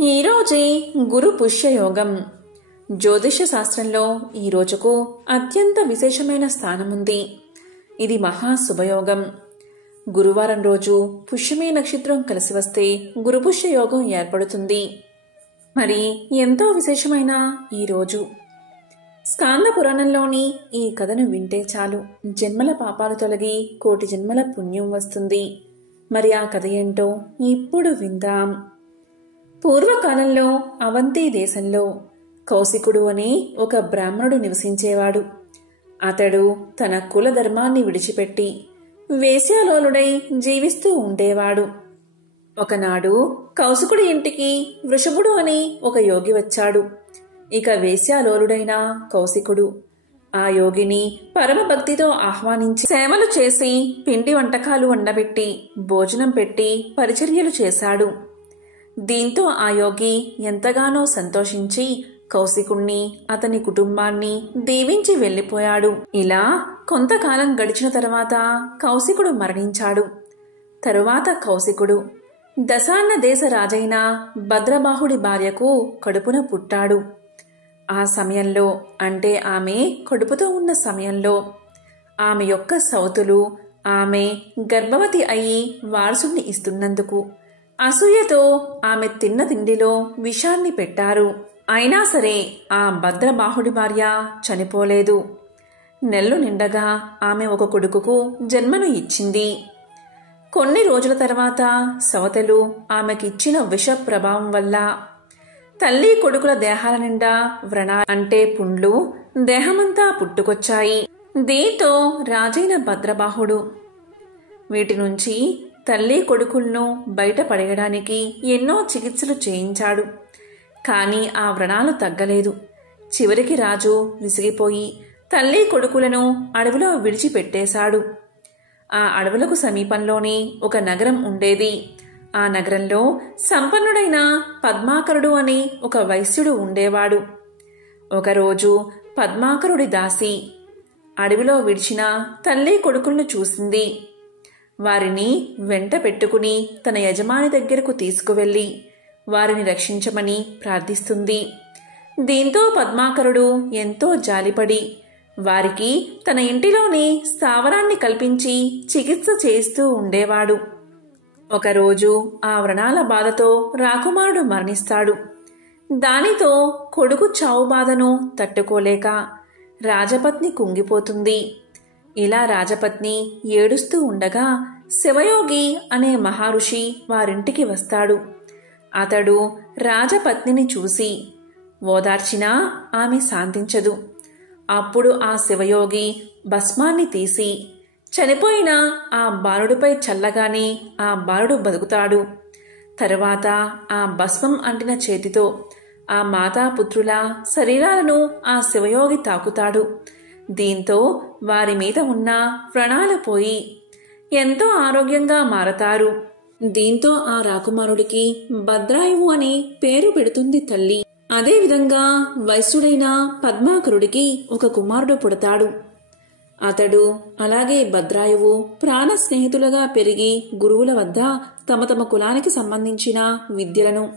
ఈరోజే గురు పుష్యయోగం. జ్యోతిష శాస్త్రంలో ఈ రోజుకు అత్యంత విశేషమైన స్థానముంది. ఇది మహాశుభయోగం. గురువారం రోజు పుష్యమే నక్షత్రం కలిసి వస్తే గురు పుష్యయోగం ఏర్పడుతుంది. మరి ఎంతో విశేషమైన ఈ రోజు స్కాంద పురాణంలోని ఈ కథను వింటే చాలు జన్మల పాపాలు తొలగి కోటి జన్మల పుణ్యం వస్తుంది. మరి ఆ కథ ఏంటో ఇప్పుడు విందాం. పూర్వకాలంలో అవంతి దేశంలో కౌశికుడు అనే ఒక బ్రాహ్మణుడు నివసించేవాడు. అతడు తన కుల ధర్మాన్ని విడిచిపెట్టి వేశ్యాలోలుడై జీవిస్తూ ఉండేవాడు. ఒకనాడు కౌశికుడి ఇంటికి వృషభుడు అని ఒక యోగి వచ్చాడు. ఇక వేశ్యాలోలుడైన కౌశికుడు ఆ యోగిని పరమభక్తితో ఆహ్వానించి సేవలు చేసి పిండి వంటకాలు వండబెట్టి భోజనం పెట్టి పరిచర్యలు చేశాడు. దీంతో ఆ యోగి ఎంతగానో సంతోషించి కౌశికుణ్ణి అతని కుటుంబాన్ని దీవించి వెళ్లిపోయాడు. ఇలా కొంతకాలం గడిచిన తరువాత కౌశికుడు మరణించాడు. తరువాత కౌశికుడు దశాన్న దేశ రాజైన భద్రబాహుడి భార్యకు కడుపున పుట్టాడు. ఆ సమయంలో అంటే ఆమె కడుపుతో ఉన్న సమయంలో ఆమె యొక్క సౌతులు ఆమె గర్భవతి అయి వారసుని ఇస్తున్నందుకు అసూయతో ఆమె తిన్న తిండిలో విషాన్ని పెట్టారు. అయినా సరే ఆ భద్రబాహుడి భార్య చనిపోలేదు. నెలలు నిండగా ఆమె ఒక కొడుకుకు జన్మను ఇచ్చింది. కొన్ని రోజుల తర్వాత సవతలు ఆమెకిచ్చిన విష ప్రభావం వల్ల తల్లి కొడుకుల దేహాల నిండా వ్రణ అంటే పుండ్లు దేహమంతా పుట్టుకొచ్చాయి. దీంతో రాజైన భద్రబాహుడు వీటి నుంచి తల్లి కొడుకులను బయట పడేయడానికి ఎన్నో చికిత్సలు చేయించాడు. కానీ ఆ వ్రణాలు తగ్గలేదు. చివరికి రాజు విసిగిపోయి తల్లి కొడుకులను అడవిలో విడిచిపెట్టేశాడు. ఆ అడవులకు సమీపంలోనే ఒక నగరం ఉండేది. ఆ నగరంలో సంపన్నుడైన పద్మాకరుడు అని ఒక వైశ్యుడు ఉండేవాడు. ఒకరోజు పద్మాకరుడి దాసి అడవిలో విడిచిన తల్లి కొడుకులను చూసింది. వారిని వెంట పెట్టుకుని తన యజమాని దగ్గరకు తీసుకువెళ్లి వారిని రక్షించమని ప్రార్థిస్తుంది. దీంతో పద్మాకరుడు ఎంతో జాలిపడి వారికి తన ఇంటిలోని స్థావరాన్ని కల్పించి చికిత్స చేస్తూ ఉండేవాడు. ఒకరోజు ఆ వ్రణాల బాధతో రాకుమారుడు మరణిస్తాడు. దానితో కొడుకు చావు బాధను తట్టుకోలేక రాజపత్ని కుంగిపోతుంది. ఇలా రాజపత్ని ఏడుస్తూ ఉండగా శివయోగి అనే మహర్షి వారింటికి వస్తాడు. అతడు రాజపత్నిని చూసి ఓదార్చినా ఆమె శాంతించదు. అప్పుడు ఆ శివయోగి భస్మాన్ని తీసి చనిపోయిన ఆ బాలుడిపై చల్లగానే ఆ బాలుడు బతుకుతాడు. తరువాత ఆ భస్మం అంటిన చేతితో ఆ మాతాపుత్రుల శరీరాలను ఆ శివయోగి తాకుతాడు. దీంతో వారి మీద ఉన్న వ్రణాలు పోయి ఎంతో ఆరోగ్యంగా మారతారు. దీంతో ఆ రాకుమారుడికి భద్రాయువు అని పేరు పెడుతుంది తల్లి. అదేవిధంగా వైశ్యుడైన పద్మాకరుడికి ఒక కుమారుడు పుడతాడు. అతడు అలాగే భద్రాయువు ప్రాణ స్నేహితులుగా పెరిగి గురువుల వద్ద తమ తమ కులానికి సంబంధించిన విద్యలను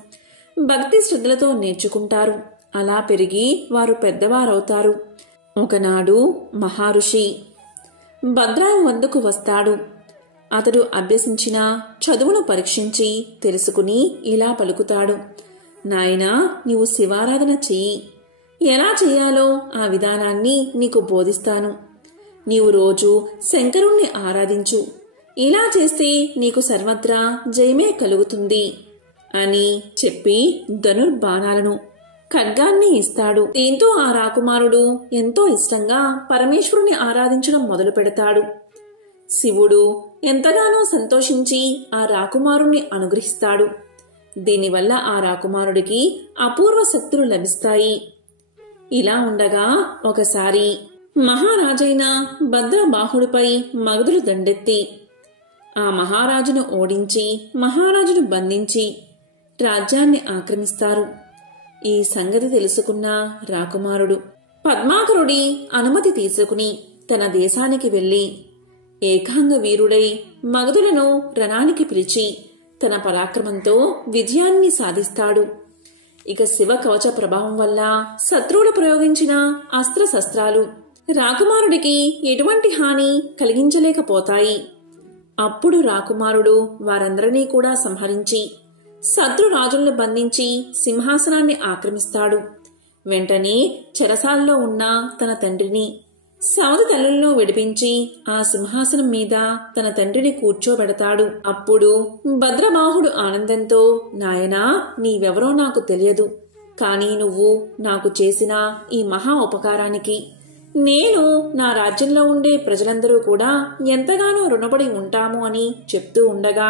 భక్తి శ్రద్ధలతో నేర్చుకుంటారు. అలా పెరిగి వారు పెద్దవారవుతారు. ఒకనాడు మహర్షి భద్రాయువు వద్దకు వస్తాడు. అతడు అభ్యసించిన చదువును పరీక్షించి తెలుసుకుని ఇలా పలుకుతాడు. నాయనా, నీవు శివారాధన చెయ్యి. ఎలా చెయ్యాలో ఆ విధానాన్ని నీకు బోధిస్తాను. నీవు రోజు శంకరుణ్ణి ఆరాధించు. ఇలా చేస్తే నీకు సర్వత్రా జయమే కలుగుతుంది అని చెప్పి ధనుర్బాణాలను ఖడ్గాన్ని ఇస్తాడు. దీంతో ఆ రాకుమారుడు ఎంతో ఇష్టంగా పరమేశ్వరుని ఆరాధించడం మొదలు పెడతాడు. శివుడు ఎంతగానో సంతోషించి ఆ రాకుమారుణ్ణి అనుగ్రహిస్తాడు. దీనివల్ల ఆ రాకుమారుడికి అపూర్వ శక్తులు లభిస్తాయి. ఇలా ఉండగా ఒకసారి మహారాజైన భద్రబాహుడిపై మగధులు దండెత్తి ఆ మహారాజును ఓడించి మహారాజును బంధించి రాజ్యాన్ని ఆక్రమిస్తారు. ఈ సంగతి తెలుసుకున్న రాకుమారుడు పద్మాకరుడి అనుమతి తీసుకుని తన దేశానికి వెళ్లి ఏకాంగ వీరుడై మగధులను రణానికి పిలిచి తన పరాక్రమంతో విజయాన్ని సాధిస్తాడు. ఇక శివ కవచ ప్రభావం వల్ల శత్రువులు ప్రయోగించిన అస్త్రశస్త్రాలు రాకుమారుడికి ఎటువంటి హాని కలిగించలేకపోతాయి. అప్పుడు రాకుమారుడు వారందరినీ కూడా సంహరించి శత్రు రాజులను బంధించి సింహాసనాన్ని ఆక్రమిస్తాడు. వెంటనే చెరసాలలో ఉన్న తన తండ్రిని సవతి తల్లులను విడిపించి ఆ సింహాసనం మీద తన తండ్రిని కూర్చోబెడతాడు. అప్పుడు భద్రబాహుడు ఆనందంతో, నాయనా, నీవెవరో నాకు తెలియదు, కానీ నువ్వు నాకు చేసిన ఈ మహా ఉపకారానికి నేను, నా రాజ్యంలో ఉండే ప్రజలందరూ కూడా ఎంతగానో రుణపడి ఉంటాము అని చెప్తూ ఉండగా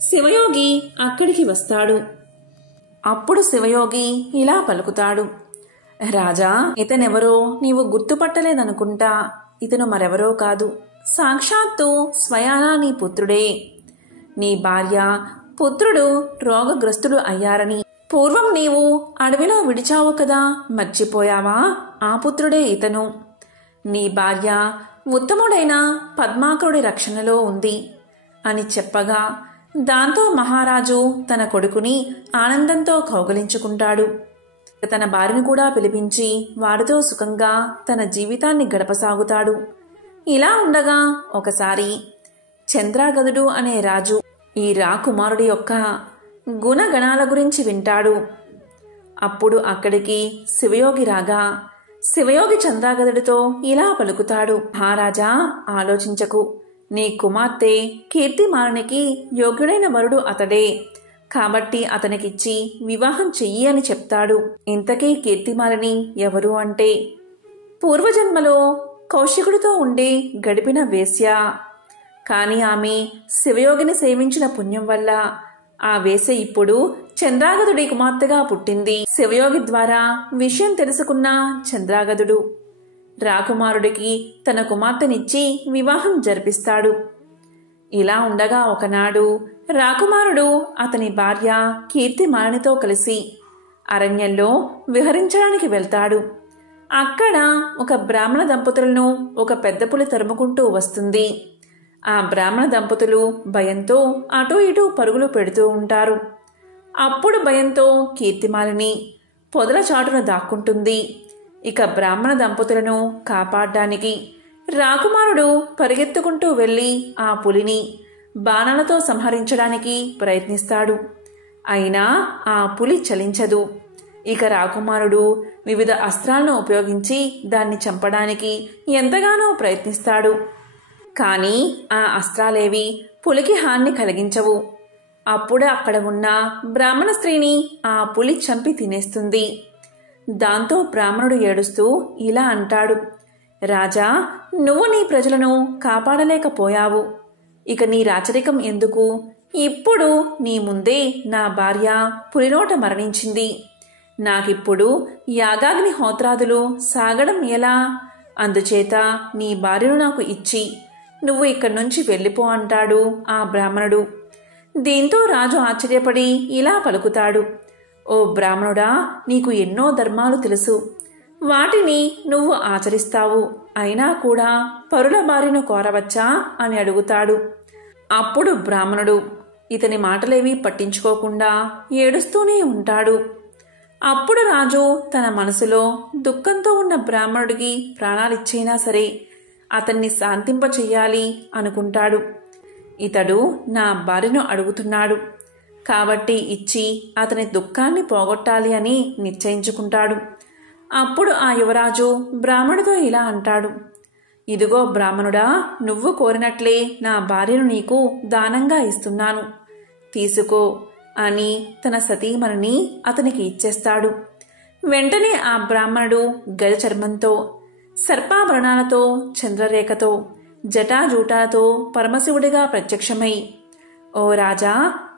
శివయోగి అక్కడికి వస్తాడు. అప్పుడు శివయోగి ఇలా పలుకుతాడు, రాజా, ఇతనెవరో నీవు గుర్తుపట్టలేదనుకుంటా. ఇతను మరెవరో కాదు, సాక్షాత్తు స్వయానా నీ పుత్రుడే. నీ భార్య, పుత్రుడు రోగగ్రస్తులు అయ్యారని పూర్వం నీవు అడవిలో విడిచావు కదా, మర్చిపోయావా? ఆ పుత్రుడే ఇతను. నీ భార్య ఉత్తముడైన పద్మాకరుడి రక్షణలో ఉంది అని చెప్పగా దాంతో మహారాజు తన కొడుకుని ఆనందంతో కౌగలించుకుంటాడు. తన భార్యను కూడా పిలిపించి వారితో సుఖంగా తన జీవితాన్ని గడపసాగుతాడు. ఇలా ఉండగా ఒకసారి చంద్రాగదుడు అనే రాజు ఈ రాకుమారుడి యొక్క గుణగణాల గురించి వింటాడు. అప్పుడు అక్కడికి శివయోగి రాగా శివయోగి చంద్రాగదుడితో ఇలా పలుకుతాడు, మహారాజా, ఆలోచించకు. నీ కుమార్తె కీర్తిమాలినికి యోగ్యుడైన వరుడు అతడే, కాబట్టి అతనికిచ్చి వివాహం చెయ్యి అని చెప్తాడు. ఇంతకీ కీర్తిమాలిని ఎవరు అంటే పూర్వజన్మలో కౌశికుడితో ఉండే గడిపిన వేశ్య. కాని ఆమె శివయోగిని సేవించిన పుణ్యం వల్ల ఆ వేశ్య ఇప్పుడు చంద్రాగదుడి కుమార్తెగా పుట్టింది. శివయోగి ద్వారా విషయం తెలుసుకున్న చంద్రాగదుడు రాకుమారుడికి తన కుమార్తెనిచ్చి వివాహం జరిపిస్తాడు. ఇలా ఉండగా ఒకనాడు రాకుమారుడు అతని భార్య కీర్తిమాలినితో కలిసి అరణ్యంలో విహరించడానికి వెళ్తాడు. అక్కడ ఒక బ్రాహ్మణ దంపతులను ఒక పెద్ద పులి తరుముకుంటూ వస్తుంది. ఆ బ్రాహ్మణ దంపతులు భయంతో అటూ ఇటూ పరుగులు పెడుతూ ఉంటారు. అప్పుడు భయంతో కీర్తిమాలిని పొదల చాటున దాక్కుంటుంది. ఇక బ్రాహ్మణ దంపతులను కాపాడడానికి రాకుమారుడు పరిగెత్తుకుంటూ వెళ్లి ఆ పులిని బాణాలతో సంహరించడానికి ప్రయత్నిస్తాడు. అయినా ఆ పులి చలించదు. ఇక రాకుమారుడు వివిధ అస్త్రాలను ఉపయోగించి దాన్ని చంపడానికి ఎంతగానో ప్రయత్నిస్తాడు. కానీ ఆ అస్త్రాలేవి పులికి హాని కలిగించవు. అప్పుడు అక్కడ ఉన్న బ్రాహ్మణ స్త్రీని ఆ పులి చంపి తినేస్తుంది. దాంతో బ్రాహ్మణుడు ఏడుస్తూ ఇలా అంటాడు, రాజా, నువ్వు నీ ప్రజలను కాపాడలేకపోయావు. ఇక నీ రాచరికం ఎందుకు? ఇప్పుడు నీ ముందే నా భార్య పులినోట మరణించింది. నాకిప్పుడు యాగాగ్ని హోత్రాదులు సాగడం ఎలా? అందుచేత నీ భార్యను నాకు ఇచ్చి నువ్వు ఇక్కడి నుంచి వెళ్ళిపో అంటాడు ఆ బ్రాహ్మణుడు. దీంతో రాజు ఆశ్చర్యపడి ఇలా పలుకుతాడు, ఓ బ్రాహ్మణుడా, నీకు ఎన్నో ధర్మాలు తెలుసు, వాటిని నువ్వు ఆచరిస్తావు. అయినా కూడా పరుల భార్యను కోరవచ్చా అని అడుగుతాడు. అప్పుడు బ్రాహ్మణుడు ఇతని మాటలేవీ పట్టించుకోకుండా ఏడుస్తూనే ఉంటాడు. అప్పుడు రాజు తన మనసులో దుఃఖంతో ఉన్న బ్రాహ్మణుడికి ప్రాణాలిచ్చైనా సరే అతన్ని శాంతింపచెయ్యాలి అనుకుంటాడు. ఇతడు నా భార్యను అడుగుతున్నాడు కాబట్టి ఇచ్చి అతని దుఃఖాన్ని పోగొట్టాలి అని నిశ్చయించుకుంటాడు. అప్పుడు ఆ యువరాజు బ్రాహ్మణుడితో ఇలా అంటాడు, ఇదిగో బ్రాహ్మణుడా, నువ్వు కోరినట్లే నా భార్యను నీకు దానంగా ఇస్తున్నాను, తీసుకో అని తన సతీమణిని అతనికి ఇచ్చేస్తాడు. వెంటనే ఆ బ్రాహ్మణుడు గజ చర్మంతో, సర్పాభరణాలతో, చంద్రరేఖతో, జటాజూటాలతో పరమశివుడిగా ప్రత్యక్షమై, ఓ రాజా,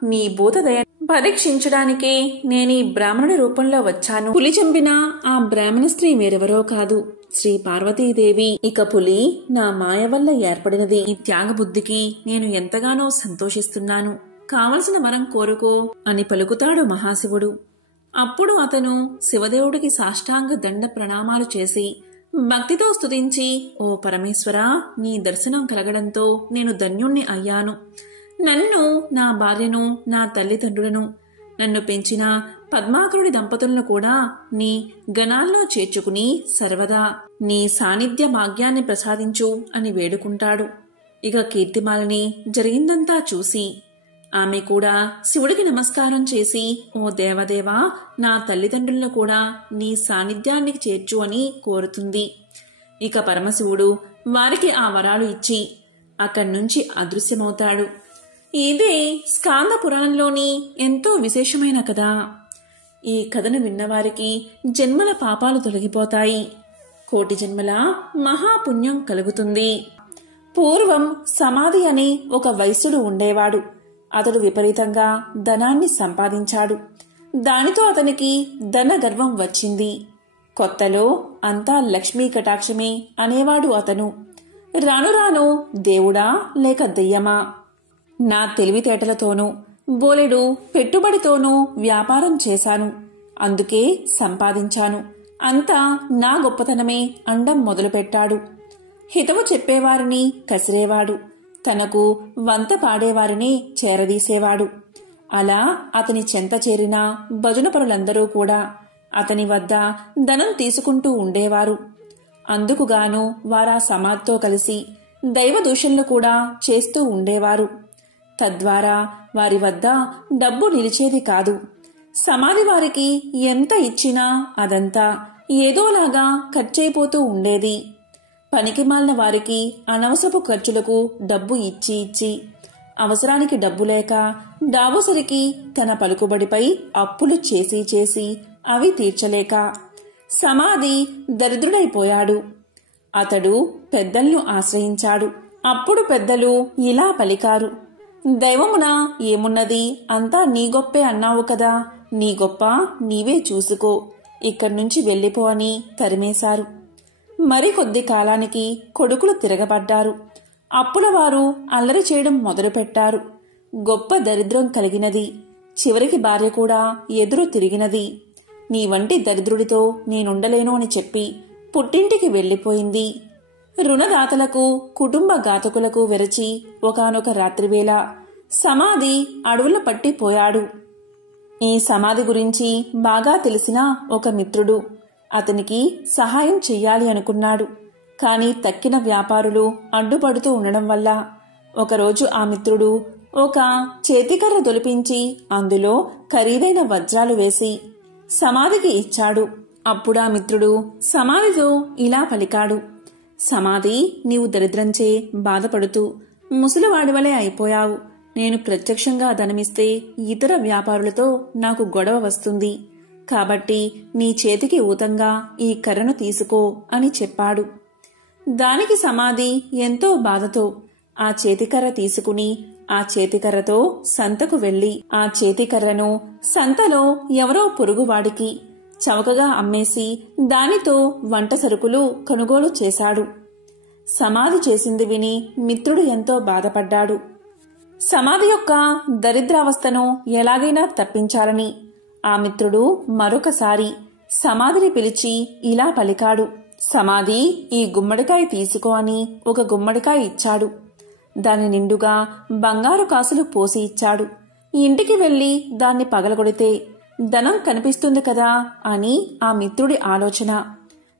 నీ భూతదయ పరీక్షించడానికే నేనీ బ్రాహ్మణుడి రూపంలో వచ్చాను. పులి చంపిన ఆ బ్రాహ్మణ స్త్రీ వేరెవరో కాదు, శ్రీ పార్వతీదేవి. ఇక పులి నా మాయ వల్ల ఏర్పడినది. ఈ త్యాగబుద్ధికి నేను ఎంతగానో సంతోషిస్తున్నాను. కావలసిన వరం కోరుకో అని పలుకుతాడు మహాశివుడు. అప్పుడు అతను శివదేవుడికి సాష్టాంగ దండ ప్రణామాలు చేసి భక్తితో స్తుతించి, ఓ పరమేశ్వరా, నీ దర్శనం కలగడంతో నేను ధన్యుణ్ణి అయ్యాను. నన్ను, నా భార్యను, నా తల్లిదండ్రులను, నన్ను పెంచిన పద్మాకరుడి దంపతులను కూడా నీ గణాల్లో చేర్చుకుని సర్వదా నీ సాన్నిధ్య భాగ్యాన్ని ప్రసాదించు అని వేడుకుంటాడు. ఇక కీర్తిమాలిని జరిగిందంతా చూసి ఆమె కూడా శివుడికి నమస్కారం చేసి, ఓ దేవదేవా, నా తల్లిదండ్రులను కూడా నీ సాన్నిధ్యానికి చేర్చు అని కోరుతుంది. ఇక పరమశివుడు వారికి ఆ వరాలు ఇచ్చి అక్కడి నుంచి అదృశ్యమవుతాడు. ఇదే స్కాంద పురాణంలోని ఎంతో విశేషమైన కథ. ఈ కథను విన్నవారికి జన్మల పాపాలు తొలగిపోతాయి, కోటి జన్మల మహాపుణ్యం కలుగుతుంది. పూర్వం సమాధి అనే ఒక వైశ్యుడు ఉండేవాడు. అతడు విపరీతంగా ధనాన్ని సంపాదించాడు. దానితో అతనికి ధన గర్వం వచ్చింది. కొత్తలో అంతా లక్ష్మీ కటాక్షమే అనేవాడు అతను. రాను రాను దేవుడా లేక దెయ్యమా, నా తెలివితేటలతోనూ బోలెడు పెట్టుబడితోనూ వ్యాపారం చేశాను, అందుకే సంపాదించాను, అంతా నా గొప్పతనమే అండం మొదలుపెట్టాడు. హితవు చెప్పేవారిని కసిరేవాడు, తనకు వంత పాడేవారిని చేరదీసేవాడు. అలా అతని చెంత చేరిన భజనపరులందరూ కూడా అతని వద్ద ధనం తీసుకుంటూ ఉండేవారు. అందుకుగాను వారా సమాధితో కలిసి దైవ దూషణలు కూడా చేస్తూ ఉండేవారు. తద్వారా వారి వద్ద డబ్బు నిలిచేది కాదు. సమాధి వారికి ఎంత ఇచ్చినా అదంతా ఏదోలాగా ఖర్చయిపోతూ ఉండేది. పనికిమాలిన వారికి అనవసరపు ఖర్చులకు డబ్బు ఇచ్చి ఇచ్చి అవసరానికి డబ్బు లేక డాబోసరికి తన పలుకుబడిపై అప్పులు చేసి చేసి అవి తీర్చలేక సమాధి దరిద్రుడైపోయాడు. అతడు పెద్దలను ఆశ్రయించాడు. అప్పుడు పెద్దలు ఇలా పలికారు, దైవమున ఏమున్నది, అంతా నీ గొప్పే అన్నావు కదా, నీ గొప్ప నీవే చూసుకో, ఇక్కడి నుంచి వెళ్ళిపో అని తరిమేశారు. మరికొద్ది కాలానికి కొడుకులు తిరగబడ్డారు. అప్పులవారు అల్లరి చేయడం మొదలుపెట్టారు. గొప్ప దరిద్రం కలిగినది. చివరికి భార్య కూడా ఎదురు తిరిగినది. నీ వంటి దరిద్రుడితో నేనుండలేను అని చెప్పి పుట్టింటికి వెళ్ళిపోయింది. రుణదాతలకు కుటుంబ ఘాతకులకు వెరచి ఒకానొక రాత్రివేళ సమాధి అడవుల పట్టిపోయాడు. ఈ సమాధి గురించి బాగా తెలిసిన ఒక మిత్రుడు అతనికి సహాయం చెయ్యాలి అనుకున్నాడు. కాని తక్కిన వ్యాపారులు అడ్డుపడుతూ ఉండడం వల్ల ఒకరోజు ఆ మిత్రుడు ఒక చేతికర్ర దొలిపించి అందులో ఖరీదైన వజ్రాలు వేసి సమాధికి ఇచ్చాడు. అప్పుడా మిత్రుడు సమాధితో ఇలా పలికాడు, సమాధి, నీవు దరిద్రంచే బాధపడుతూ ముసలివాడివలే అయిపోయావు. నేను ప్రత్యక్షంగా ధనమిస్తే ఇతర వ్యాపారులతో నాకు గొడవ వస్తుంది. కాబట్టి నీ చేతికి ఊతంగా ఈ కర్రను తీసుకో అని చెప్పాడు. దానికి సమాధి ఎంతో బాధతో ఆ చేతికర్ర తీసుకుని ఆ చేతికర్రతో సంతకు వెళ్లి ఆ చేతికర్రను సంతలో ఎవరో పొరుగువాడికి చవకగా అమ్మేసి దానితో వంట సరుకులు కొనుగోలు చేశాడు. సమాధి చేసింది విని మిత్రుడు ఎంతో బాధపడ్డాడు. సమాధి యొక్క దరిద్రావస్థను ఎలాగైనా తప్పించాలని ఆ మిత్రుడు మరొకసారి సమాధిని పిలిచి ఇలా పలికాడు, సమాధి, ఈ గుమ్మడికాయ తీసుకో అని ఒక గుమ్మడికాయ ఇచ్చాడు. దాని నిండుగా బంగారు కాసులు పోసి ఇచ్చాడు. ఇంటికి వెళ్లి దాన్ని పగలగొడితే ధనం కనిపిస్తుంది కదా అని ఆ మిత్రుడి ఆలోచన.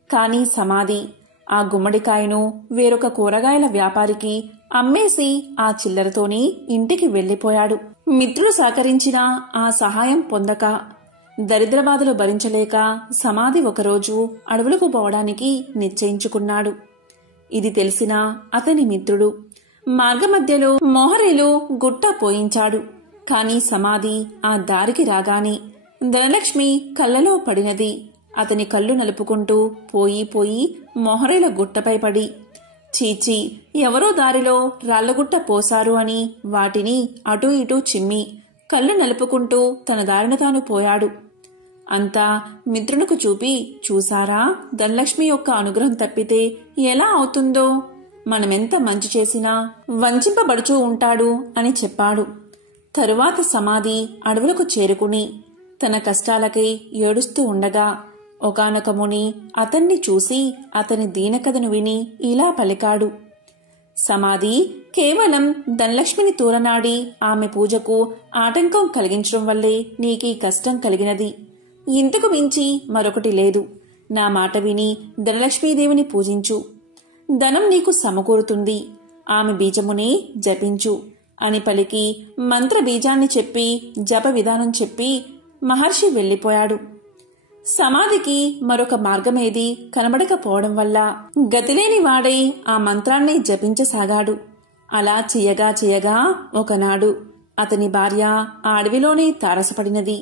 కాని సమాధి ఆ గుమ్మడికాయను వేరొక కూరగాయల వ్యాపారికి అమ్మేసి ఆ చిల్లరతోనే ఇంటికి వెళ్లిపోయాడు. మిత్రుడు సహకరించిన ఆ సహాయం పొందక దరిద్రబాధలు భరించలేక సమాధి ఒకరోజు అడవులకు పోవడానికి నిశ్చయించుకున్నాడు. ఇది తెలిసిన అతని మిత్రుడు మార్గమధ్యలో మోహరేలు గుట్ట పోయించాడు. కాని సమాధి ఆ దారికి రాగానే ధనలక్ష్మి కళ్ళలో పడినది. అతని కళ్ళు నలుపుకుంటూ పోయి పోయి మోహరేల గుట్టపై పడి, చీచి, ఎవరో దారిలో రాళ్లగుట్ట పోశారు అని వాటిని అటూ ఇటూ చిమ్మి కళ్ళు నలుపుకుంటూ తన దారిన తాను పోయాడు. అంతా మిత్రునికి చూపి, చూసారా, ధనలక్ష్మి యొక్క అనుగ్రహం తప్పితే ఎలా అవుతుందో, మనమెంత మంచి చేసినా వంచింపబడుచూ ఉంటాడు అని చెప్పాడు. తరువాత సమాధి అడవులకు చేరుకుని తన కష్టాలకై ఏడుస్తూ ఉండగా ఒకానొక ముని అతన్ని చూసి అతని దీనకథను విని ఇలా పలికాడు, సమాధి, కేవలం ధనలక్ష్మిని తూరనాడి ఆమె పూజకు ఆటంకం కలిగించడం వల్లే నీకీ కష్టం కలిగినది. ఇంతకు మించి మరొకటి లేదు. నా మాట విని ధనలక్ష్మీదేవిని పూజించు. ధనం నీకు సమకూరుతుంది. ఆమె బీజమునే జపించు అని పలికి మంత్ర బీజాన్ని చెప్పి జప విధానం చెప్పి మహర్షి వెళ్ళిపోయాడు. సమాధికి మరొక మార్గమేది కనబడకపోవడం వల్ల గతిలేని వాడై ఆ మంత్రాన్ని జపించసాగాడు. అలా చేయగా ఒకనాడు అతని భార్య ఆ అడవిలోనే తారసపడినది.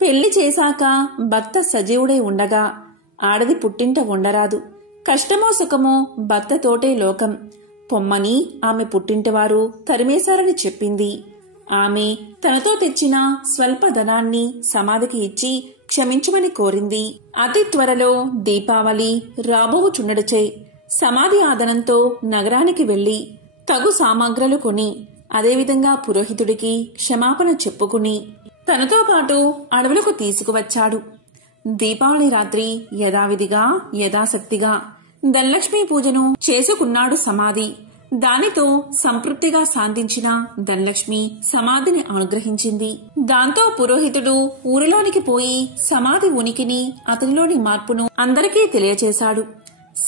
పెళ్లి చేశాక భర్త సజీవుడై ఉండగా ఆడది పుట్టింట ఉండరాదు. కష్టమో సుఖమో భర్తతోటే లోకం పొమ్మని ఆమె పుట్టింటివారు తరిమేశారని చెప్పింది. ఆమె తనతో తెచ్చిన స్వల్ప ధనాన్ని సమాధికి ఇచ్చి క్షమించమని కోరింది. అతి త్వరలో దీపావళి రాబోవుచుండడచే సమాధి ఆదనంతో నగరానికి వెళ్లి తగు సామాగ్రలు కొని అదేవిధంగా పురోహితుడికి క్షమాపణ చెప్పుకుని తనతో పాటు అడవులకు తీసుకువచ్చాడు. దీపావళి రాత్రి యథావిధిగా యథాశక్తిగా ధనలక్ష్మీ పూజను చేసుకున్నాడు సమాధి. దానితో సంతృప్తిగా శాంతించిన ధనలక్ష్మి సమాధిని అనుగ్రహించింది. దాంతో పురోహితుడు ఊరిలోనికి పోయి సమాధి ఉనికిని అతనిలోని మార్పును అందరికీ తెలియచేశాడు.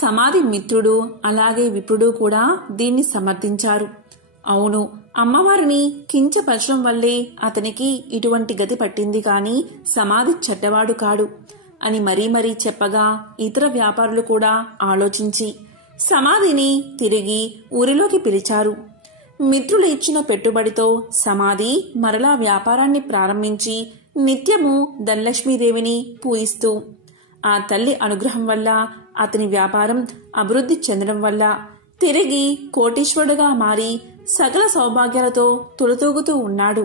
సమాధి మిత్రుడు అలాగే విప్రుడు కూడా దీన్ని సమర్థించారు. అవును, అమ్మవారిని కించపరచడం వల్లే అతనికి ఇటువంటి గతి పట్టింది కాని సమాధి చెడ్డవాడు కాడు అని మరీ చెప్పగా ఇతర వ్యాపారులు కూడా ఆలోచించి సమాధిని తిరిగి ఊరిలోకి పిలిచారు. మిత్రులు ఇచ్చిన పెట్టుబడితో సమాధి మరలా వ్యాపారాన్ని ప్రారంభించి నిత్యము ధనలక్ష్మీదేవిని పూజిస్తూ ఆ తల్లి అనుగ్రహం వల్ల అతని వ్యాపారం అభివృద్ధి చెందడం వల్ల తిరిగి కోటీశ్వరుడుగా మారి సకల సౌభాగ్యాలతో తులతూగుతూ ఉన్నాడు.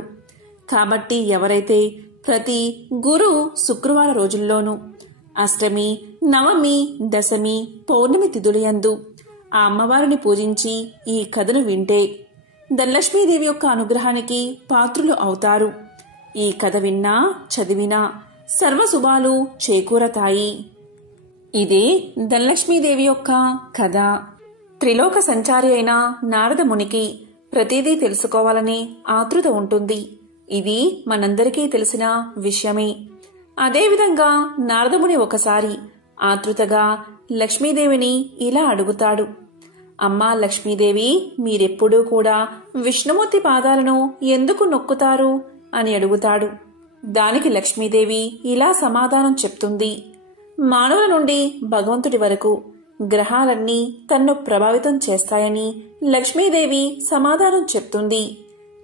కాబట్టి ఎవరైతే ప్రతి గురు శుక్రవార రోజుల్లోనూ అష్టమి, నవమి, దశమి, పౌర్ణమి తిథులయందు ఆ అమ్మవారిని పూజించి ఈ కథను వింటే ధనలక్ష్మీదేవి యొక్క అనుగ్రహానికి పాత్రులు అవుతారు. ఈ కథ విన్నా చదివినా సర్వశుభాలు చేకూరతాయి. ఇదే ధనలక్ష్మీదేవి యొక్క కథ. త్రిలోక సంచారి అయిన నారద మునికి ప్రతిదీ తెలుసుకోవాలనే ఆతృత ఉంటుంది. ఇది మనందరికీ తెలిసిన విషయమే. అదేవిధంగా నారదముని ఒకసారి ఆతృతగా లక్ష్మీదేవిని ఇలా అడుగుతాడు. అమ్మా లక్ష్మీదేవి, మీరెప్పుడూ కూడా విష్ణుమూర్తి పాదాలను ఎందుకు నొక్కుతారు అని అడుగుతాడు. దానికి లక్ష్మీదేవి ఇలా సమాధానం చెప్తుంది. మానవుల నుండి భగవంతుడి వరకు గ్రహాలన్నీ తన్ను ప్రభావితం చేస్తాయని లక్ష్మీదేవి సమాధానం చెప్తుంది.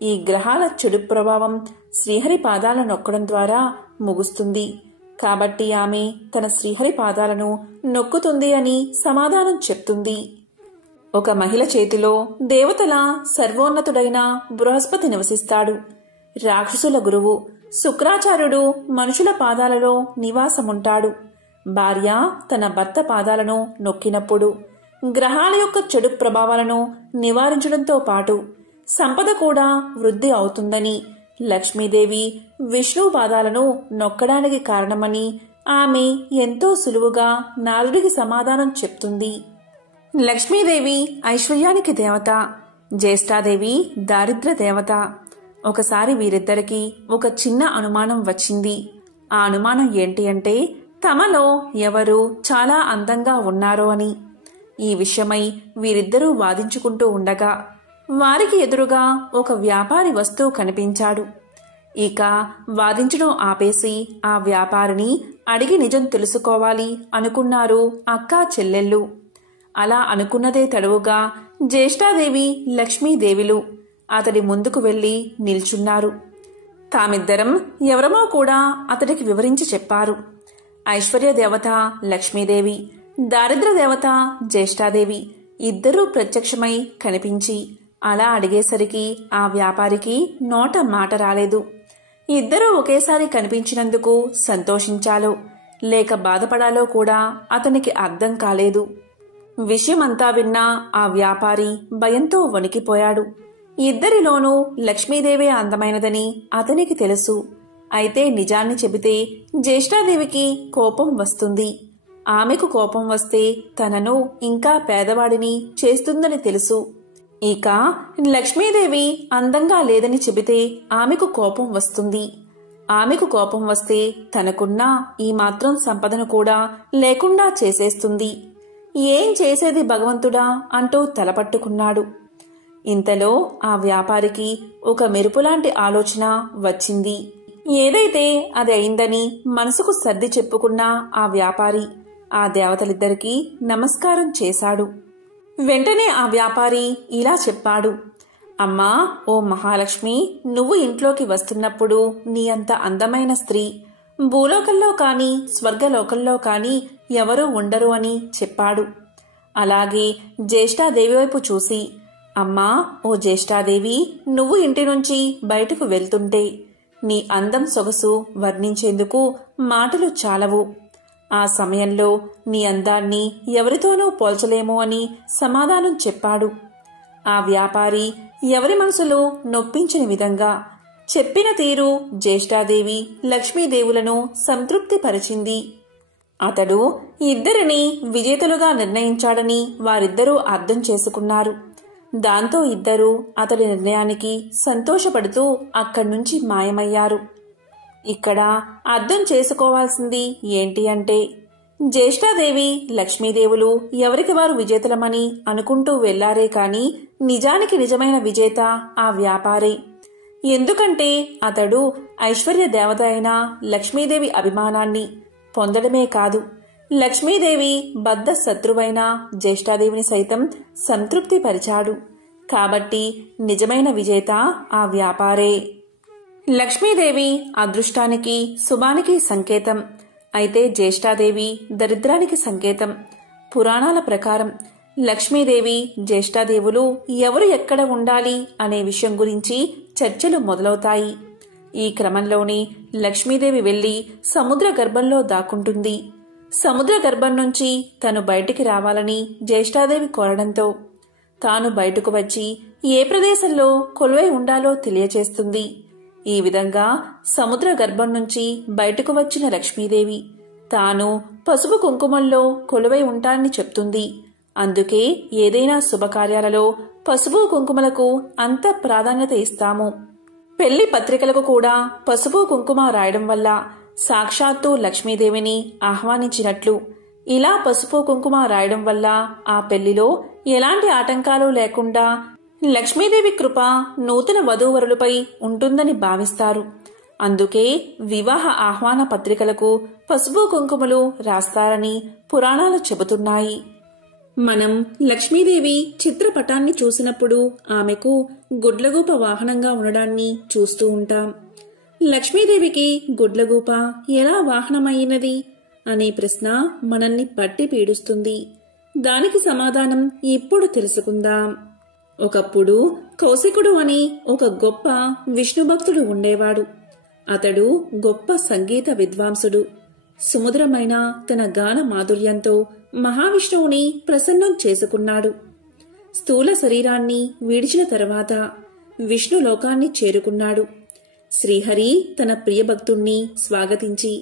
ఈ గ్రహాల చెడు ప్రభావం శ్రీహరి పాదాలను నొక్కడం ద్వారా ముగుస్తుంది. కాబట్టి ఆమె తన శ్రీహరి పాదాలను నొక్కుతుంది అని సమాధానం చెప్తుంది. ఒక మహిళ చేతిలో దేవతల సర్వోన్నతుడైన బృహస్పతి నివసిస్తాడు. రాక్షసుల గురువు శుక్రాచార్యుడు మనుషుల పాదాలలో నివాసముంటాడు. భార్య తన భర్త పాదాలను నొక్కినప్పుడు గ్రహాల యొక్క చెడు ప్రభావాలను నివారించడంతో పాటు సంపద కూడా వృద్ధి అవుతుందని లక్ష్మీదేవి విష్ణు పాదాలను నొక్కడానికి కారణమని ఆమె ఎంతో సులువుగా నారదుడికి సమాధానం చెప్తుంది. లక్ష్మీదేవి ఐశ్వర్యానికి దేవత, జ్యేష్ఠాదేవి దారిద్ర్య దేవత. ఒకసారి వీరిద్దరికీ ఒక చిన్న అనుమానం వచ్చింది. ఆ అనుమానం ఏంటి అంటే తమలో ఎవరు చాలా అందంగా ఉన్నారో అని. ఈ విషయమై వీరిద్దరూ వాదించుకుంటూ ఉండగా వారికి ఎదురుగా ఒక వ్యాపారి వస్తువు కనిపించాడు. ఇక వాదించడం ఆపేసి ఆ వ్యాపారిని అడిగి నిజం తెలుసుకోవాలి అనుకున్నారు అక్కా చెల్లెళ్ళు. అలా అనుకున్నదే తడువుగా జ్యేష్ఠాదేవి లక్ష్మీదేవిలు అతడి ముందుకు వెళ్లి నిల్చున్నారు. తామిద్దరం ఎవరమో కూడా అతడికి వివరించి చెప్పారు. ఐశ్వర్య దేవత లక్ష్మీదేవి, దారిద్ర్య దేవత జ్యేష్ఠాదేవి ఇద్దరూ ప్రత్యక్షమై కనిపించి అలా అడిగేసరికి ఆ వ్యాపారికి నోట మాట రాలేదు. ఇద్దరూ ఒకేసారి కనిపించినందుకు సంతోషించాలో లేక బాధపడాలో కూడా అతనికి అర్థం కాలేదు. విషయమంతా విన్నా ఆ వ్యాపారి భయంతో వణికిపోయాడు. ఇద్దరిలోనూ లక్ష్మీదేవే అందమైనదని అతనికి తెలుసు. అయితే నిజాన్ని చెబితే జ్యేష్ఠాదేవికి కోపం వస్తుంది. ఆమెకు కోపం వస్తే తనను ఇంకా పేదవాడిని చేస్తుందని తెలుసు. ఇక లక్ష్మీదేవి అందంగా లేదని చెబితే ఆమెకు కోపం వస్తుంది. ఆమెకు కోపం వస్తే తనకున్న ఈ మాత్రం సంపదను కూడా లేకుండా చేసేస్తుంది. ఏం చేసేది భగవంతుడా అంటూ తలపట్టుకున్నాడు. ఇంతలో ఆ వ్యాపారికి ఒక మెరుపులాంటి ఆలోచన వచ్చింది. ఏదైతే అది అయిందని మనసుకు సర్ది చెప్పుకున్న ఆ వ్యాపారి ఆ దేవతలిద్దరికీ నమస్కారం చేశాడు. వెంటనే ఆ వ్యాపారి ఇలా చెప్పాడు, అమ్మా, ఓ మహాలక్ష్మి, నువ్వు ఇంట్లోకి వస్తున్నప్పుడు నీ అంత అందమైన స్త్రీ భూలోకంలో కాని స్వర్గలోకంలో కాని ఎవరూ ఉండరు అని చెప్పాడు. అలాగే జ్యేష్ఠాదేవి వైపు చూసి, అమ్మా, ఓ జ్యేష్ఠాదేవి, నువ్వు ఇంటి నుంచి బయటకు వెళ్తుంటే నీ అందం సొగసు వర్ణించేందుకు మాటలు చాలవు. ఆ సమయంలో నీ అందాన్ని ఎవరితోనూ పోల్చలేము అని సమాధానం చెప్పాడు. ఆ వ్యాపారి ఎవరి మనసులో నొప్పించని విధంగా చెప్పిన తీరు జ్యేష్ఠాదేవి లక్ష్మీదేవులను సంతృప్తిపరిచింది. అతడు ఇద్దరిని విజేతలుగా నిర్ణయించాడని వారిద్దరూ అర్థం చేసుకున్నారు. దాంతో ఇద్దరూ అతడి నిర్ణయానికి సంతోషపడుతూ అక్కడ్నుంచి మాయమయ్యారు. ఇక్కడ అర్థం చేసుకోవాల్సింది ఏంటి అంటే, జ్యేష్ఠాదేవి లక్ష్మీదేవులు ఎవరికి వారు విజేతలమని అనుకుంటూ వెళ్లారే కాని నిజానికి నిజమైన విజేత ఆ వ్యాపారే. ఎందుకంటే అతడు ఐశ్వర్య దేవత అయిన లక్ష్మీదేవి అభిమానాన్ని పొందడమే కాదు, లక్ష్మీదేవి బద్ధ శత్రువైన జ్యేష్ఠాదేవిని సైతం సంతృప్తిపరిచాడు. కాబట్టి నిజమైన విజేత ఆ వ్యాపారే. లక్ష్మీదేవి అదృష్టానికి శుభానికి సంకేతం, అయితే జ్యేష్ఠాదేవి దరిద్రానికి సంకేతం. పురాణాల ప్రకారం లక్ష్మీదేవి జ్యేష్ఠాదేవులు ఎవరు ఎక్కడ ఉండాలి అనే విషయం గురించి చర్చలు మొదలవుతాయి. ఈ క్రమంలోనే లక్ష్మీదేవి వెళ్లి సముద్ర గర్భంలో దాక్కుంటుంది. సముద్ర గర్భం నుంచి తను బయటికి రావాలని జ్యేష్ఠాదేవి కోరడంతో తాను బయటకు వచ్చి ఏ ప్రదేశంలో కొలువై ఉండాలో తెలియచేస్తుంది. ఈ విధంగా సముద్ర గర్భం నుంచి బయటకు వచ్చిన లక్ష్మీదేవి తాను పసుపు కుంకుమల్లో కొలువై ఉంటానని చెప్తుంది. అందుకే ఏదైనా శుభకార్యాలలో పసుపు కుంకుమలకు అంత ప్రాధాన్యత ఇస్తాము. పెళ్లి పత్రికలకు కూడా పసుపు కుంకుమ రాయడం వల్ల సాక్షాత్తు లక్ష్మీదేవిని ఆహ్వానించినట్లు. ఇలా పసుపు కుంకుమ రాయడం వల్ల ఆ పెళ్లిలో ఎలాంటి ఆటంకాలు లేకుండా లక్ష్మీదేవి కృప నూతన వధూవరులపై ఉంటుందని భావిస్తారు. అందుకే వివాహ ఆహ్వాన పత్రికలకు పసుపు కుంకుమలు రాస్తారని పురాణాలు చెబుతున్నాయి. మనం లక్ష్మీదేవి చిత్రపటాన్ని చూసినప్పుడు ఆమెకు గుడ్లగూప వాహనంగా ఉండడాన్ని చూస్తూ ఉంటాం. లక్ష్మీదేవికి గుడ్లగూప ఎలా వాహనమైనది అనే ప్రశ్న మనల్ని పట్టి పీడుస్తుంది. దానికి సమాధానం ఇప్పుడు తెలుసుకుందాం. ఒకప్పుడు కౌశికుడు అని ఒక గొప్ప విష్ణుభక్తుడు ఉండేవాడు. అతడు గొప్ప సంగీత విద్వాంసుడు. సుమధురమైన తన గాన మాధుర్యంతో మహావిష్ణువుని ప్రసన్నం చేసుకున్నాడు. స్థూల శరీరాన్ని విడిచిన తర్వాత విష్ణులోకాన్ని చేరుకున్నాడు. శ్రీహరి తన ప్రియభక్తుణ్ణి స్వాగతించి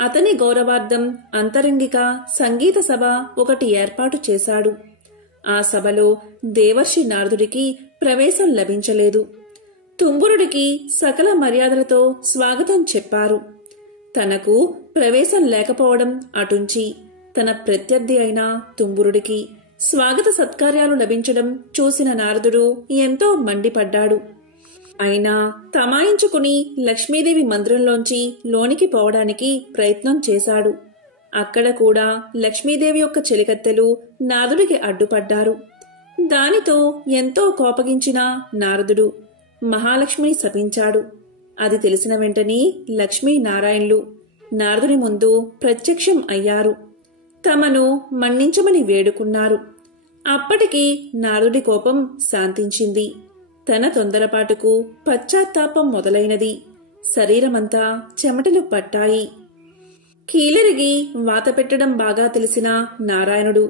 అతని గౌరవార్థం అంతరంగిక సంగీత సభ ఒకటి ఏర్పాటు చేశాడు. ఆ సభలో దేవర్షి నారదుడికి ప్రవేశం లభించలేదు. తుంబురుడికి సకల మర్యాదలతో స్వాగతం చెప్పారు. తనకు ప్రవేశం లేకపోవడం అటుంచి తన ప్రత్యర్థి అయిన తుంబురుడికి స్వాగత సత్కార్యాలు లభించడం చూసిన నారదుడు ఎంతో మండిపడ్డాడు. అయినా తమాయించుకుని లక్ష్మీదేవి మందిరంలోంచి లోనికి పోవడానికి ప్రయత్నం చేశాడు. అక్కడ కూడా లక్ష్మీదేవి యొక్క చెలికత్తెలు నారదుడికి అడ్డుపడ్డారు. దానితో ఎంతో కోపగించిన నారదుడు మహాలక్ష్మిని శపించాడు. అది తెలిసిన వెంటనే లక్ష్మీనారాయణులు నారదుని ముందు ప్రత్యక్షం అయ్యారు. తమను మన్నించమని వేడుకున్నారు. అప్పటికి నారదుడి కోపం శాంతించింది. తన తొందరపాటుకు పశ్చాత్తాపం మొదలైనది. శరీరమంతా చెమటలు పట్టాయి. కీలరిగి వాత పెట్టడం బాగా తెలిసిన నారాయణుడు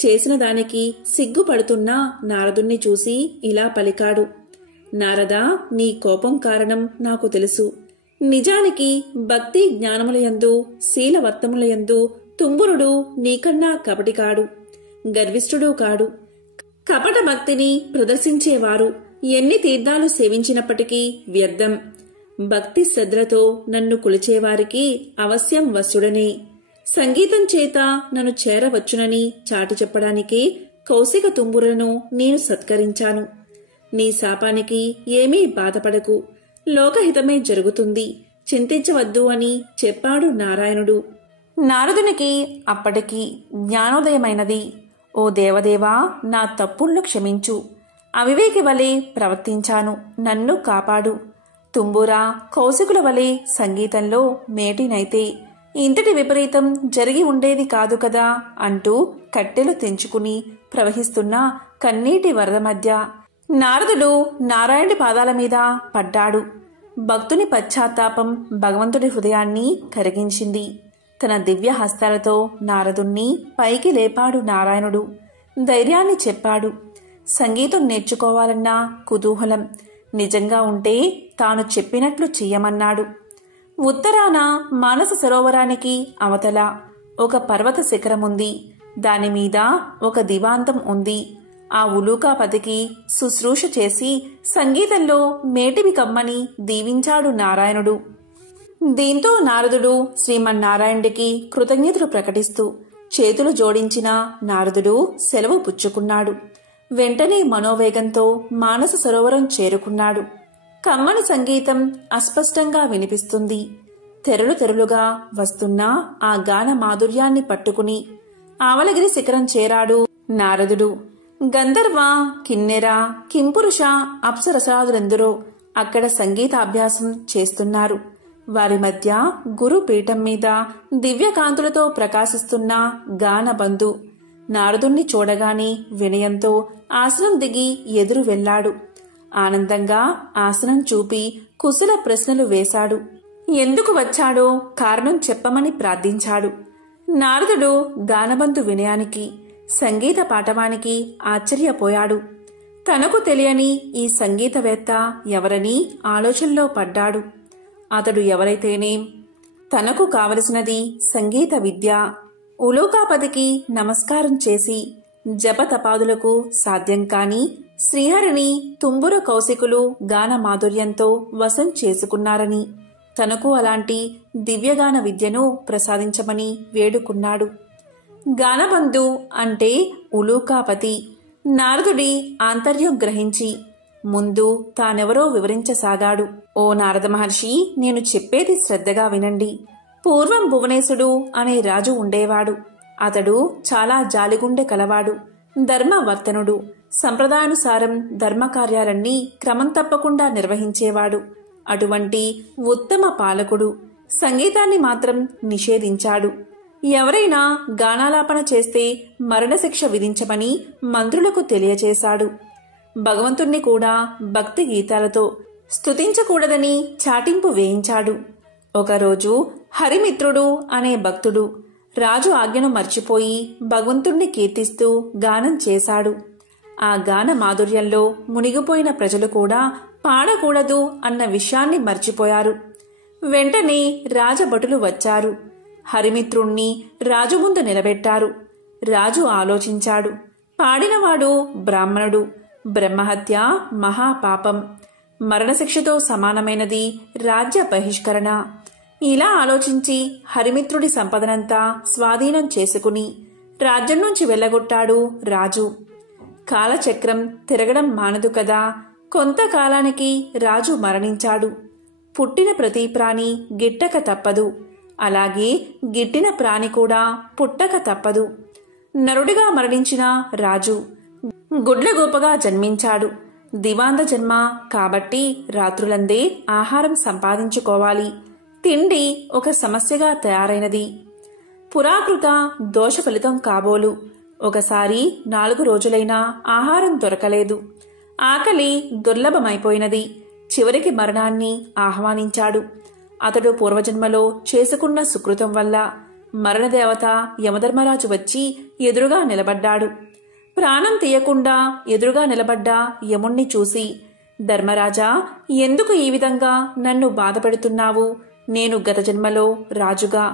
చేసిన దానికి సిగ్గుపడుతున్న నారదుణ్ణి చూసి ఇలా పలికాడు. నారదా, నీ కోపం కారణం నాకు తెలుసు. నిజానికి భక్తి జ్ఞానములయందు శీలవర్తములయందు తుంబురుడు నీకన్నా కపటి కాడు, గర్విష్ఠుడు కాడు. కపట భక్తిని ప్రదర్శించేవారు ఎన్ని తీర్థాలు సేవించినప్పటికీ వ్యర్థం. భక్తి శ్రద్ధలతో నన్ను కొలిచేవారికి అవశ్యం వశుడనే. సంగీతం చేత నన్ను చేరవచ్చునని చాటి చెప్పడానికే కౌశిక తుంబురను నేను సత్కరించాను. నీ శాపానికి ఏమీ బాధపడకు, లోకహితమే జరుగుతుంది, చింతించవద్దు అని చెప్పాడు నారాయణుడు. నారదునికి అప్పటికి జ్ఞానోదయమైనది. ఓ దేవదేవా, నా తప్పులను క్షమించు, అవివేకి వలె ప్రవర్తించాను, నన్ను కాపాడు. తుంబురా కౌశికుల వలె సంగీతంలో మేటినైతే ఇంతటి విపరీతం జరిగి ఉండేది కాదు కదా అంటూ కట్టెలు తెంచుకుని ప్రవహిస్తున్న కన్నీటి వరద మధ్య నారదుడు నారాయణుడి పాదాల మీద పడ్డాడు. భక్తుని పశ్చాత్తాపం భగవంతుడి హృదయాన్ని కరిగించింది. తన దివ్య హస్తాలతో నారదుణ్ణి పైకి లేపాడు నారాయణుడు. ధైర్యాన్ని చెప్పాడు. సంగీతం నేర్చుకోవాలన్న కుతూహలం నిజంగా ఉంటే తాను చెప్పినట్లు చెయ్యమన్నాడు. ఉత్తరాన మానస సరోవరానికి అవతల ఒక పర్వత శిఖరముంది. దానిమీద ఒక దివాంతం ఉంది. ఆ ఉలూకాపతికి శుశ్రూష చేసి సంగీతంలో మేటివి కమ్మని దీవించాడు నారాయణుడు. దీంతో నారదుడు శ్రీమన్నారాయణుడికి కృతజ్ఞతలు ప్రకటిస్తూ చేతులు జోడించిన నారదుడు సెలవు పుచ్చుకున్నాడు. వెంటనే మనోవేగంతో మానస సరోవరం చేరుకున్నాడు. కమ్మని సంగీతం అస్పష్టంగా వినిపిస్తుంది. తెరలు తెరలుగా వస్తున్న ఆ గాన మాధుర్యాన్ని పట్టుకుని ఆవలగిరి శిఖరం చేరాడు నారదుడు. గంధర్వ, కిన్నెర, కింపురుష, అప్సరసాదులెందరో అక్కడ సంగీతాభ్యాసం చేస్తున్నారు. వారి మధ్య గురు పీఠం మీద దివ్యకాంతులతో ప్రకాశిస్తున్న గానబంధు నారదుణ్ణి చూడగానే వినయంతో ఆసనం దిగి ఎదురు వెళ్లాడు. ఆనందంగా ఆసనం చూపి కుశల ప్రశ్నలు వేశాడు. ఎందుకు వచ్చాడో కారణం చెప్పమని ప్రార్థించాడు. నారదుడు గానబంధు వినయానికి, సంగీత పాఠవానికి ఆశ్చర్యపోయాడు. తనకు తెలియని ఈ సంగీతవేత్త ఎవరని ఆలోచనలో పడ్డాడు. అతడు ఎవరైతేనేం, తనకు కావలసినది సంగీత విద్య. ఉలూకాపతికి నమస్కారం చేసి జపతపాదులకు సాధ్యం కాని శ్రీహరిని తుంబుర కౌశికులు గాన మాధుర్యంతో వశం చేసుకున్నారని, తనకు అలాంటి దివ్యగాన విద్యను ప్రసాదించమని వేడుకున్నాడు. గానబంధు అంటే ఉలూకాపతి. నారదుడి ఆంతర్యం గ్రహించి ముందు తానెవరో వివరించసాగాడు. ఓ నారద మహర్షి, నేను చెప్పేది శ్రద్ధగా వినండి. పూర్వం భువనేశుడు అనే రాజు ఉండేవాడు. అతడు చాలా జాలిగుండె కలవాడు, ధర్మవర్తనుడు. సంప్రదాయానుసారం ధర్మకార్యాలన్నీ క్రమం తప్పకుండా నిర్వహించేవాడు. అటువంటి ఉత్తమ పాలకుడు సంగీతాన్ని మాత్రం నిషేధించాడు. ఎవరైనా గానాలాపన చేస్తే మరణశిక్ష విధించమని మంత్రులకు తెలియచేశాడు. భగవంతుణ్ణి కూడా భక్తి గీతాలతో స్తుతించకూడదని చాటింపు వేయించాడు. ఒకరోజు హరిమిత్రుడు అనే భక్తుడు రాజు ఆజ్ఞను మర్చిపోయి భగవంతుణ్ణి కీర్తిస్తూ గానం చేశాడు. ఆ గాన మాధుర్యంలో మునిగిపోయిన ప్రజలు కూడా పాడకూడదు అన్న విషయాన్ని మర్చిపోయారు. వెంటనే రాజభటులు వచ్చారు. హరిమిత్రుణ్ణి రాజు ముందు నిలబెట్టారు. రాజు ఆలోచించాడు. పాడినవాడు బ్రాహ్మణుడు. బ్రహ్మహత్య మహాపాపం, మరణశిక్షతో సమానమైనది రాజ్య బహిష్కరణ. ఇలా ఆలోచించి హరిమిత్రుడి సంపదనంతా స్వాధీనం చేసుకుని రాజ్యం నుంచి వెళ్లగొట్టాడు రాజు. కాలచక్రం తిరగడం మానదు కదా. కొంతకాలానికి రాజు మరణించాడు. పుట్టిన ప్రతి ప్రాణి గిట్టక తప్పదు. అలాగే గిట్టిన ప్రాణి కూడా పుట్టక తప్పదు. నరుడిగా మరణించిన రాజు గుడ్లగోపగా జన్మించాడు. దివాంద జన్మ కాబట్టి రాత్రులందే ఆహారం సంపాదించుకోవాలి. తిండి ఒక సమస్యగా తయారైనది. పురాకృత దోష ఫలితం కాబోలు. ఒకసారి 4 రోజులైనా ఆహారం దొరకలేదు. ఆకలి దుర్లభమైపోయినది. చివరికి మరణాన్ని ఆహ్వానించాడు. అతడు పూర్వజన్మలో చేసుకున్న సుకృతం వల్ల మరణదేవత యమధర్మరాజు వచ్చి ఎదురుగా నిలబడ్డాడు. ప్రాణం తీయకుండా ఎదురుగా నిలబడ్డ యముణ్ణి చూసి, ధర్మరాజా, ఎందుకు ఈ విధంగా నన్ను బాధపెడుతున్నావు? నేను గత జన్మలో రాజుగా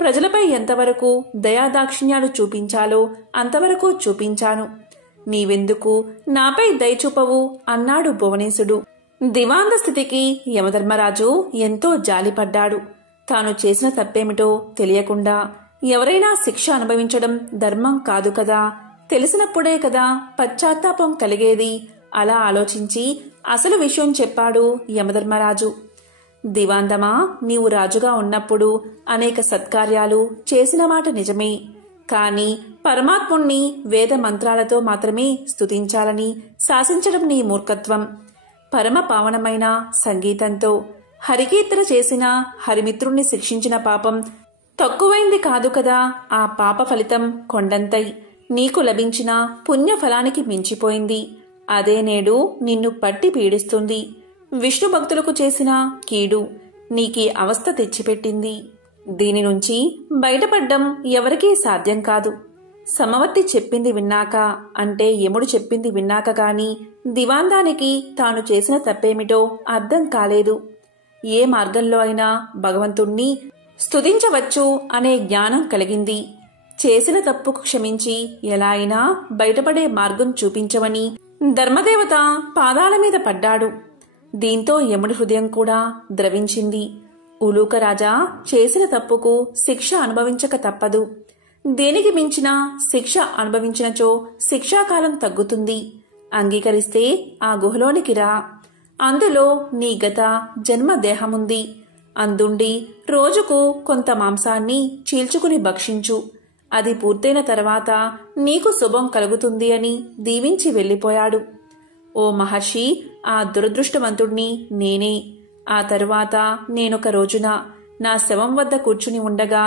ప్రజలపై ఎంతవరకు దయాదాక్షిణ్యాలు చూపించాలో అంతవరకు చూపించాను. నీవెందుకు నాపై దయ చూపవు అన్నాడు భువనేశుడు. దివాంద స్థితికి యమధర్మరాజు ఎంతో జాలిపడ్డాడు. తాను చేసిన తప్పేమిటో తెలియకుండా ఎవరైనా శిక్ష అనుభవించడం ధర్మం కాదు కదా, తెలిసినప్పుడే కదా పశ్చాత్తాపం కలిగేది. అలా ఆలోచించి అసలు విషయం చెప్పాడు యమధర్మరాజు. దివాందమా, నీవు రాజుగా ఉన్నప్పుడు అనేక సత్కార్యాలు చేసిన మాట నిజమే. కాని పరమాత్ముణ్ణి వేద మంత్రాలతో మాత్రమే స్తుతించాలని శాసించడం నీ మూర్ఖత్వం. పరమ పావనమైన సంగీతంతో హరికీర్తన చేసిన హరిమిత్రుణ్ణి శిక్షించిన పాపం తక్కువైంది కాదు కదా. ఆ పాప ఫలితం కొండంతై నీకు లభించిన పుణ్యఫలానికి మించిపోయింది. అదే నేడు నిన్ను పట్టి పీడిస్తుంది. విష్ణు భక్తులకు చేసిన కీడు నీకీ అవస్థ తెచ్చిపెట్టింది. దీని నుంచి బయటపడ్డం ఎవరికీ సాధ్యం కాదు. సమవర్తి చెప్పింది విన్నాక, అంటే యముడు చెప్పింది విన్నాక గాని దివాందానికి తాను చేసిన తప్పేమిటో అర్థం కాలేదు. ఏ మార్గంలో అయినా భగవంతుణ్ణి స్తుతించవచ్చు అనే జ్ఞానం కలిగింది. చేసిన తప్పుకు క్షమించి ఎలా అయినా బయటపడే మార్గం చూపించమని ధర్మదేవత పాదాల మీద పడ్డాడు. దీంతో యముడి హృదయం కూడా ద్రవించింది. ఉలూకరాజా, చేసిన తప్పుకు శిక్ష అనుభవించక తప్పదు. దేనికి మించిన శిక్ష అనుభవించినచో శిక్షాకాలం తగ్గుతుంది. అంగీకరిస్తే ఆ గుహలోనికి రా. అందులో నీ గత జన్మ దేహముంది. అందుండి రోజుకు కొంత మాంసాన్ని చీల్చుకుని భక్షించు. అది పూర్తయిన తర్వాత నీకు శుభం కలుగుతుంది అని దీవించి వెళ్ళిపోయాడు. ఓ మహర్షి, ఆ దురదృష్టవంతుణ్ణి నేనే. ఆ తరువాత నేనొక రోజున నా శవం వద్ద కూర్చుని ఉండగా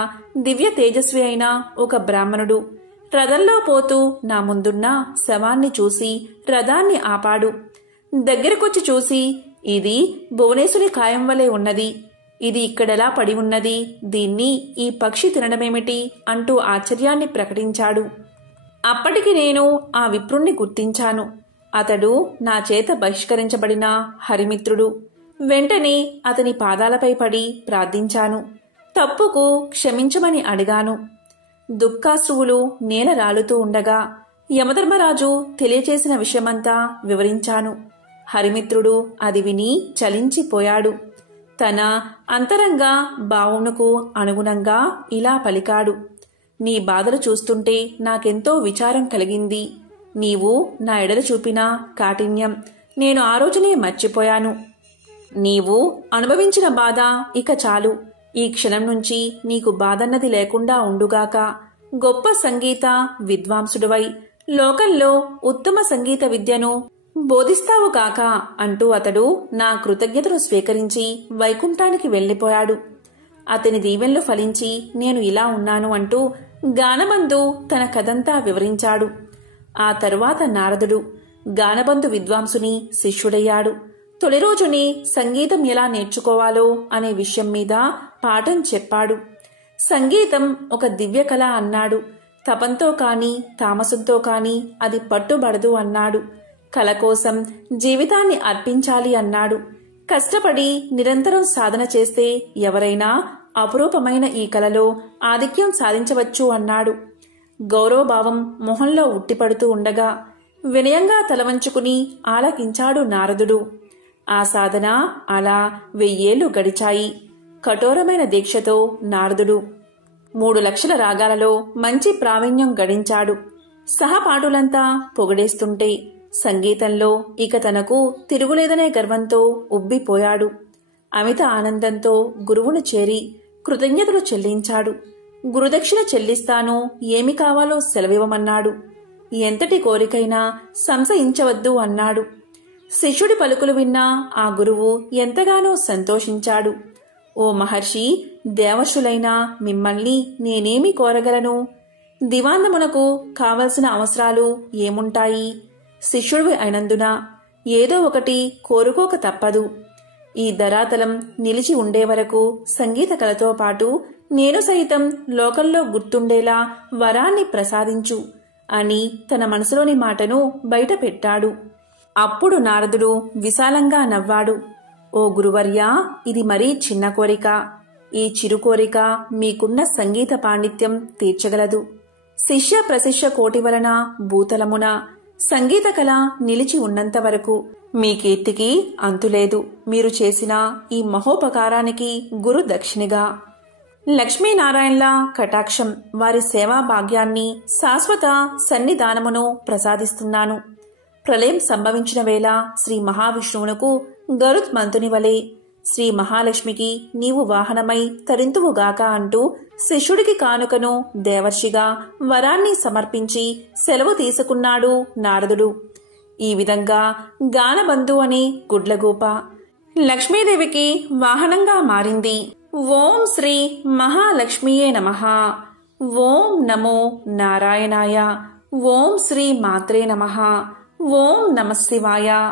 దివ్య తేజస్వి అయిన ఒక బ్రాహ్మణుడు రథంలో పోతూ నా ముందున్న శవాన్ని చూసి రథాన్ని ఆపాడు. దగ్గరకొచ్చి చూసి, ఇది భువనేశుని కాయం వలె ఉన్నది. ఇది ఇక్కడెలా పడి ఉన్నది? దీన్ని ఈ పక్షి తినడమేమిటి అంటూ ఆశ్చర్యాన్ని ప్రకటించాడు. అప్పటికి నేను ఆ విప్రుణ్ణి గుర్తించాను. అతడు నా చేత బహిష్కరించబడిన హరిమిత్రుడు. వెంటనే అతని పాదాలపై పడి ప్రార్థించాను. తప్పుకు క్షమించమని అడిగాను. దుఃఖాశ్రువులు నేల రాలుతూ ఉండగా యమధర్మరాజు తెలియచేసిన విషయమంతా వివరించాను. హరిమిత్రుడు అది విని చలించిపోయాడు. తన అంతరంగ భావమునకు అనుగుణంగా ఇలా పలికాడు. నీ బాధలు చూస్తుంటే నాకెంతో విచారం కలిగింది. నీవు నా ఎడల చూపిన కాఠిన్యం నేను ఆ రోజునే మర్చిపోయాను. నీవు అనుభవించిన బాధ ఇక చాలు. ఈ క్షణం నుంచి నీకు బాధన్నది లేకుండా ఉండుగాక. గొప్ప సంగీత విద్వాంసుడివై లోకంలో ఉత్తమ సంగీత విద్యను బోధిస్తావు కాక అంటూ అతడు నా కృతజ్ఞతను స్వీకరించి వైకుంఠానికి వెళ్లిపోయాడు. అతని దీవెనలు ఫలించి నేను ఇలా ఉన్నాను అంటూ గానబంధు తన కథంతా వివరించాడు. ఆ తరువాత నారదుడు గానబంధు విద్వాంసుని శిష్యుడయ్యాడు. తొలి రోజుని సంగీతం ఎలా నేర్చుకోవాలో అనే విషయం మీద పాఠం చెప్పాడు. సంగీతం ఒక దివ్య కళ అన్నాడు. తపంతో కాని తామసంతో కాని అది పట్టుబడదు అన్నాడు. కళ కోసం జీవితాన్ని అర్పించాలి అన్నాడు. కష్టపడి నిరంతరం సాధన చేస్తే ఎవరైనా అపురూపమైన ఈ కళలో ఆధిక్యం సాధించవచ్చు అన్నాడు. గౌరవభావం మొహంలో ఉట్టిపడుతూ ఉండగా వినయంగా తలవంచుకుని ఆలకించాడు నారదుడు. ఆ సాధన అలా 1000 ఏళ్లు గడిచాయి. కఠోరమైన దీక్షతో నారదుడు 3 లక్షల రాగాలలో మంచి ప్రావీణ్యం గడించాడు. సహపాఠులంతా పొగడేస్తుంటే సంగీతంలో ఇక తనకు తిరుగులేదనే గర్వంతో ఉబ్బిపోయాడు. అమిత ఆనందంతో గురువును చేరి కృతజ్ఞతలు చెల్లించాడు. గురుదక్షిణ చెల్లిస్తాను, ఏమి కావాలో సెలవివ్వమన్నాడు. ఎంతటి కోరికైనా సంశయించవద్దు అన్నాడు. శిష్యుడి పలుకులు విన్న ఆ గురువు ఎంతగానో సంతోషించాడు. ఓ మహర్షి, దేవశులైన మిమ్మల్ని నేనేమి కోరగలను? దివాందమునకు కావలసిన అవసరాలు ఏముంటాయి? శిష్యుడివి అయినందున ఏదో ఒకటి కోరుకోక తప్పదు. ఈ ధరాతలం నిలిచి ఉండే వరకు సంగీత కళతో పాటు నేను సైతం లోకంలో గుర్తుండేలా వరాన్ని ప్రసాదించు అని తన మనసులోని మాటను బయట పెట్టాడు. అప్పుడు నారదుడు విశాలంగా నవ్వాడు. ఓ గురువర్యా, ఇది మరీ చిన్న కోరిక. ఈ చిరు కోరిక మీకున్న సంగీత పాండిత్యం తీర్చగలదు. శిష్య ప్రశిష్య కోటి వలన భూతలమున సంగీత కళ నిలిచి ఉన్నంత వరకు మీ కీర్తికి అంతులేదు. మీరు చేసిన ఈ మహోపకారానికి గురు దక్షిణిగా లక్ష్మీనారాయణల కటాక్షం, వారి సేవా భాగ్యాన్ని, శాశ్వత సన్నిధానమును ప్రసాదిస్తున్నాను. ప్రళయం సంభవించిన వేళ శ్రీ మహావిష్ణువునకు గరుత్మంతుని వలె శ్రీ మహాలక్ష్మికి నీవు వాహనమై తరింతువుగాక అంటూ శిష్యుడికి కానుకను దేవర్షిగా వరాన్ని సమర్పించి సెలవు తీసుకున్నాడు నారదుడు. ఈ విధంగా గానబంధు అనే గుడ్లగూప లక్ష్మీదేవికి వాహనంగా మారింది. ఓం శ్రీ మహాలక్ష్మియే నమః. ఓం నమో నారాయణాయ. ఓం శ్రీ మాత్రే నమః. ఓం నమః శివాయ.